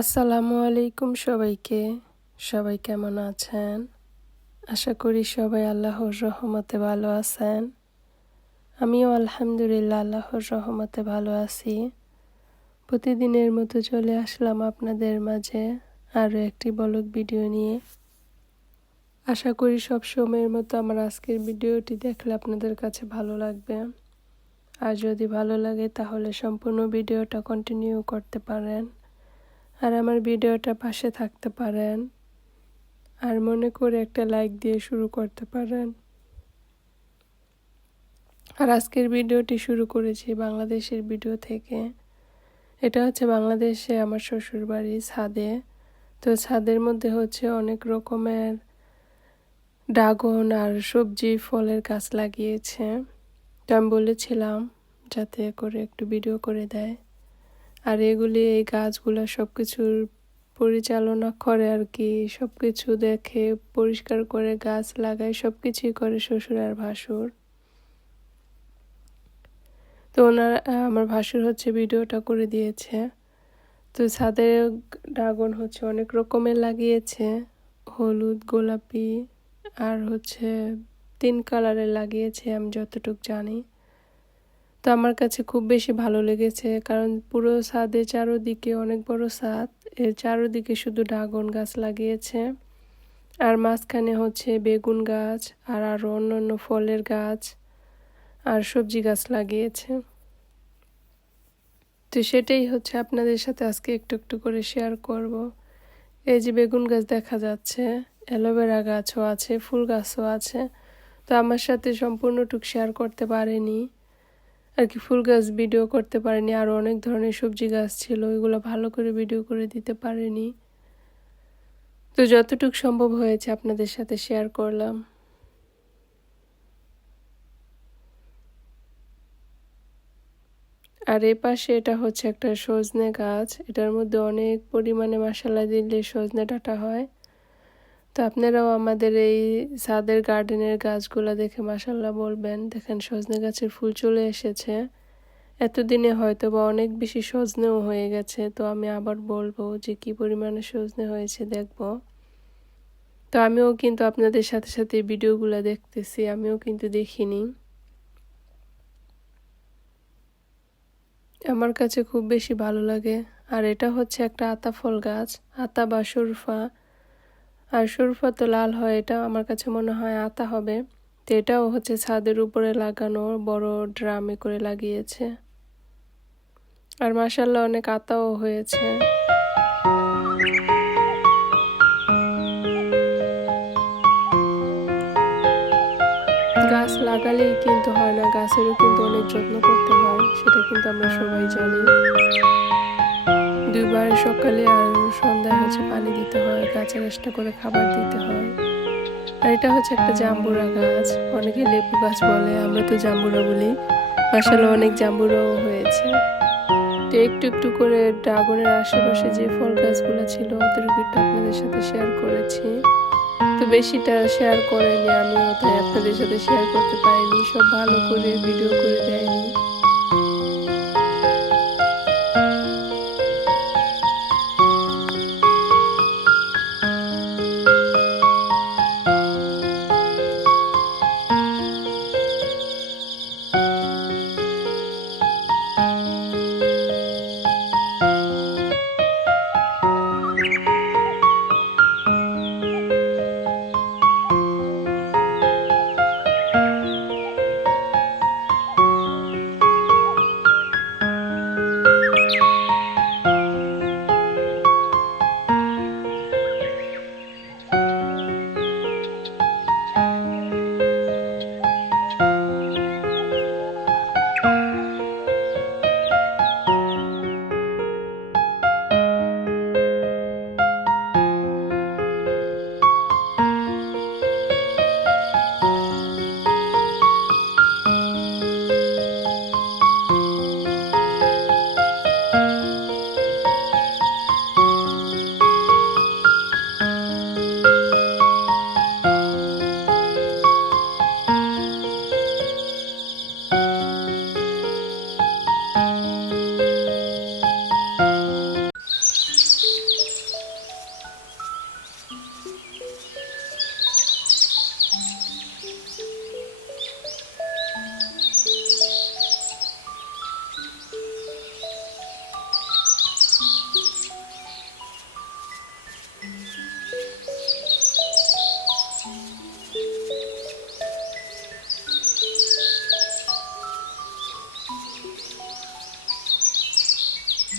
আসসালামু আলাইকুম সবাইকে। সবাই কেমন আছেন? আশা করি সবাই আল্লাহর রহমতে ভালো আছেন। আমিও আলহামদুলিল্লাহ আল্লাহর রহমতে ভালো আছি। প্রতিদিনের মতো চলে আসলাম আপনাদের মাঝে আরও একটি বলক ভিডিও নিয়ে। আশা করি সব সময়ের মতো আমার আজকের ভিডিওটি দেখলে আপনাদের কাছে ভালো লাগবে। আর যদি ভালো লাগে তাহলে সম্পূর্ণ ভিডিওটা কন্টিনিউ করতে পারেন। আর আমার ভিডিওটা পাশে থাকতে পারেন। আর মনে করে একটা লাইক দিয়ে শুরু করতে পারেন। আর আজকের ভিডিওটি শুরু করেছি বাংলাদেশের ভিডিও থেকে। এটা হচ্ছে বাংলাদেশে আমার শ্বশুর বাড়ি ছাদে। তো ছাদের মধ্যে হচ্ছে অনেক রকমের ড্রাগন আর সবজি, ফলের গাছ লাগিয়েছে। তো আমি বলেছিলাম যাতে করে একটু ভিডিও করে দেয়। আর এগুলি এই গাছগুলো সব কিছুর পরিচালনা করে আর কি। সব কিছু দেখে, পরিষ্কার করে, গাছ লাগায় সব কিছুই করে শ্বশুর আর ভাসুর। তো ওনার, আমার ভাসুর হচ্ছে ভিডিওটা করে দিয়েছে। তো ছাদের ড্রাগন হচ্ছে অনেক রকমের লাগিয়েছে। হলুদ, গোলাপি, আর হচ্ছে তিন কালারের লাগিয়েছে, আমি যতটুকু জানি। তো আমার কাছে খুব বেশি ভালো লেগেছে, কারণ পুরো ছাদে চারোদিকে অনেক বড় ছাদ, এর চারোদিকে শুধু ড্রাগন গাছ লাগিয়েছে। আর মাঝখানে হচ্ছে বেগুন গাছ, আর আরও অন্যান্য ফলের গাছ, আর সবজি গাছ লাগিয়েছে। তো সেটাই হচ্ছে আপনাদের সাথে আজকে একটু একটু করে শেয়ার করব। এই যে বেগুন গাছ দেখা যাচ্ছে, অ্যালোভেরা গাছও আছে, ফুল গাছও আছে, তো আমার সাথে সম্পূর্ণটুক শেয়ার করতে পারেনি। আর কি ফুল গাছ ভিডিও করতে পারেনি, আর অনেক ধরনের সবজি গাছ ছিল, ওইগুলো ভালো করে ভিডিও করে দিতে পারেনি। তো যতটুকু সম্ভব হয়েছে আপনাদের সাথে শেয়ার করলাম। আর এ পাশে এটা হচ্ছে একটা সজনে গাছ, এটার মধ্যে অনেক পরিমাণে মশলা দিলে সজনে ডাটা হয়। তো আপনারাও আমাদের এই ছাদের গার্ডেনের গাছগুলো দেখে মাসাল্লাহ বলবেন। দেখেন সজনে গাছের ফুল চলে এসেছে। এতদিনে হয়তো বা অনেক বেশি সজনেও হয়ে গেছে। তো আমি আবার বলব যে কি পরিমাণে সজনে হয়েছে দেখব। তো আমিও কিন্তু আপনাদের সাথে সাথে ভিডিওগুলো দেখতেছি, আমিও কিন্তু দেখিনি। আমার কাছে খুব বেশি ভালো লাগে। আর এটা হচ্ছে একটা আতা ফল গাছ, আতা বা সুরফা। আর সুরফা তো লাল হয়, এটা আমার কাছে মনে হয় আতা হবে। তো এটাও হচ্ছে ছাদের উপরে লাগানো, বড় ড্রামে করে লাগিয়েছে। আর মাসাল্লাহ অনেক আতাও হয়েছে। গাছ লাগালেই কিন্তু হয় না, গাছেরও কিন্তু অনেক যত্ন করতে হয়, সেটা কিন্তু আমরা সবাই জানি। দুইবার সকালে আর সন্ধ্যায় হচ্ছে পানি দিতে হয় গাছের এক্সট্রা করে খাবার দিতে হয়। আর এটা হচ্ছে একটা জাম্বুরা গাছ। অনেকে লেবু গাছ বলে, আমরা তো জাম্বুরা বলি। আসলে অনেক জাম্বুরাও হয়েছে। তো একটু একটু করে ড্রাগনের আশেপাশে যে ফল গাছগুলো ছিল অতটুকু একটু আপনাদের সাথে শেয়ার করেছি। তো বেশিটা শেয়ার করেনি, আমিও তাই আপনাদের সাথে শেয়ার করতে পারিনি, সব ভালো করে ভিডিও করে দেয়নি।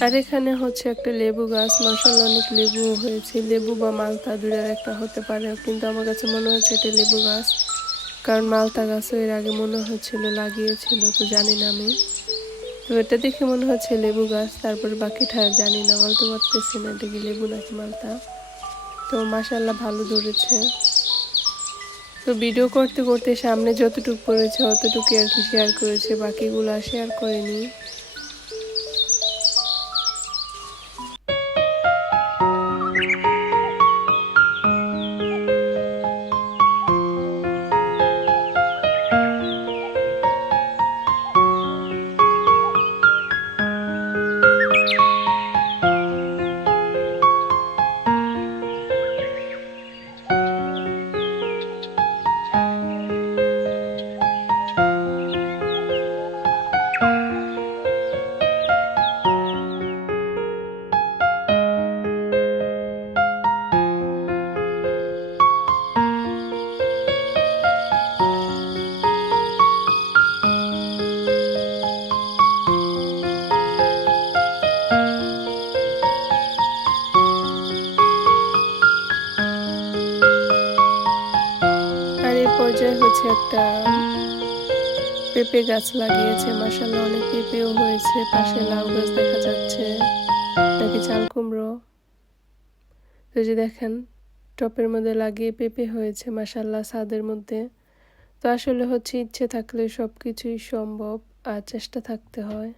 আর এখানে হচ্ছে একটা লেবু গাছ মাসাল্লাহ অনেক লেবু হয়েছে। লেবু বা মালতা দুটার একটা হতে পারে, কিন্তু আমার কাছে মনে হচ্ছে এটা লেবু গাছ। কারণ মালতা গাছও এর আগে মনে হচ্ছিল, লাগিয়েছিল, তো জানি না আমি। তো এটা দেখে মনে হচ্ছে লেবু গাছ, তারপর বাকিটা জানি না, বলতে পারতেছি না এটা কি লেবু নাকি মালতা। তো মাসাল্লাহ ভালো ধরেছে। তো ভিডিও করতে করতে সামনে যতটুকু পড়েছে অতটুকু আর কি শেয়ার করেছে, বাকিগুলো শেয়ার করেনি। হচ্ছে একটা পেঁপে গাছ লাগিয়েছে। মাসাল্লাহ অনেক পেঁপেও হয়েছে। পাশে লাউ গাছ দেখা যাচ্ছে। নাকি চাল কুমড়ো। তো যে দেখেন, টপের মধ্যে লাগিয়ে পেঁপে হয়েছে মাসাল্লাহ ছাদের মধ্যে। তো আসলে হচ্ছে ইচ্ছে থাকলে সব কিছুই সম্ভব আর চেষ্টা থাকতে হয়।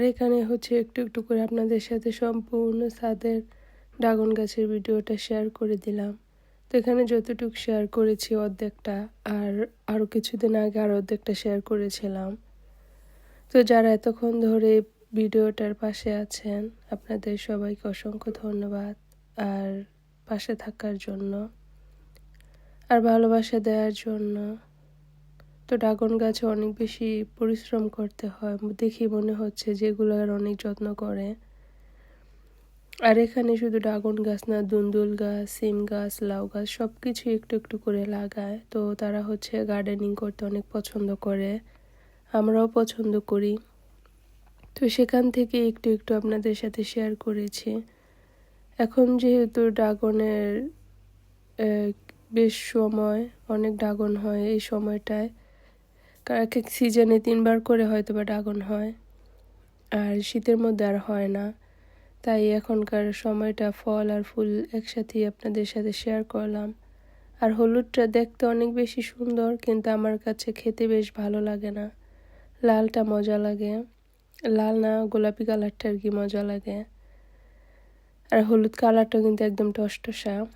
আর এখানে হচ্ছে একটু একটু করে আপনাদের সাথে সম্পূর্ণ ছাদের ড্রাগন গাছের ভিডিওটা শেয়ার করে দিলাম। তো এখানে যতটুকু শেয়ার করেছি অর্ধেকটা আর আরও কিছুদিন আগে আর অর্ধেকটা শেয়ার করেছিলাম। তো যারা এতক্ষণ ধরে ভিডিওটার পাশে আছেন, আপনাদের সবাইকে অসংখ্য ধন্যবাদ আর পাশে থাকার জন্য। আর ভালোবাসা দেওয়ার জন্য তো ড্রাগন গাছে অনেক বেশি পরিশ্রম করতে হয় দেখি মনে হচ্ছে যেগুলোর অনেক যত্ন করে। আর এখানে শুধু ড্রাগন গাছ না, দুন্দুল গাছ, সিম গাছ, লাউ গাছ সব কিছু একটু একটু করে লাগায়। তো তারা হচ্ছে গার্ডেনিং করতে অনেক পছন্দ করে, আমরাও পছন্দ করি। তো সেখান থেকে একটু একটু আপনাদের সাথে শেয়ার করেছি। এখন যেহেতু ড্রাগনের বেশ সময়, অনেক ড্রাগন হয় এই সময়টায় এক এক সিজনে তিনবার করে হয়তো বা ড্রাগন হয়। আর শীতের মধ্যে আর হয় না। তাই এখনকার সময়টা ফল আর ফুল একসাথেই আপনাদের সাথে শেয়ার করলাম। আর হলুদটা দেখতে অনেক বেশি সুন্দর, কিন্তু আমার কাছে খেতে বেশ ভালো লাগে না। লালটা মজা লাগে। লাল না, গোলাপি কালারটা আর কি মজা লাগে। আর হলুদ কালারটা কিন্তু একদম টসটসা।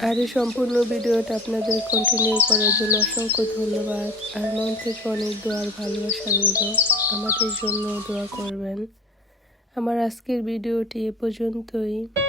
আর এই সম্পূর্ণ ভিডিওটা আপনাদের কন্টিনিউ করার জন্য অসংখ্য ধন্যবাদ। আর মন থেকে অনেক দোয়ার ভালোবাসা রইল। আমাদের জন্য দোয়া করবেন। আমার আজকের ভিডিওটি এ পর্যন্তই।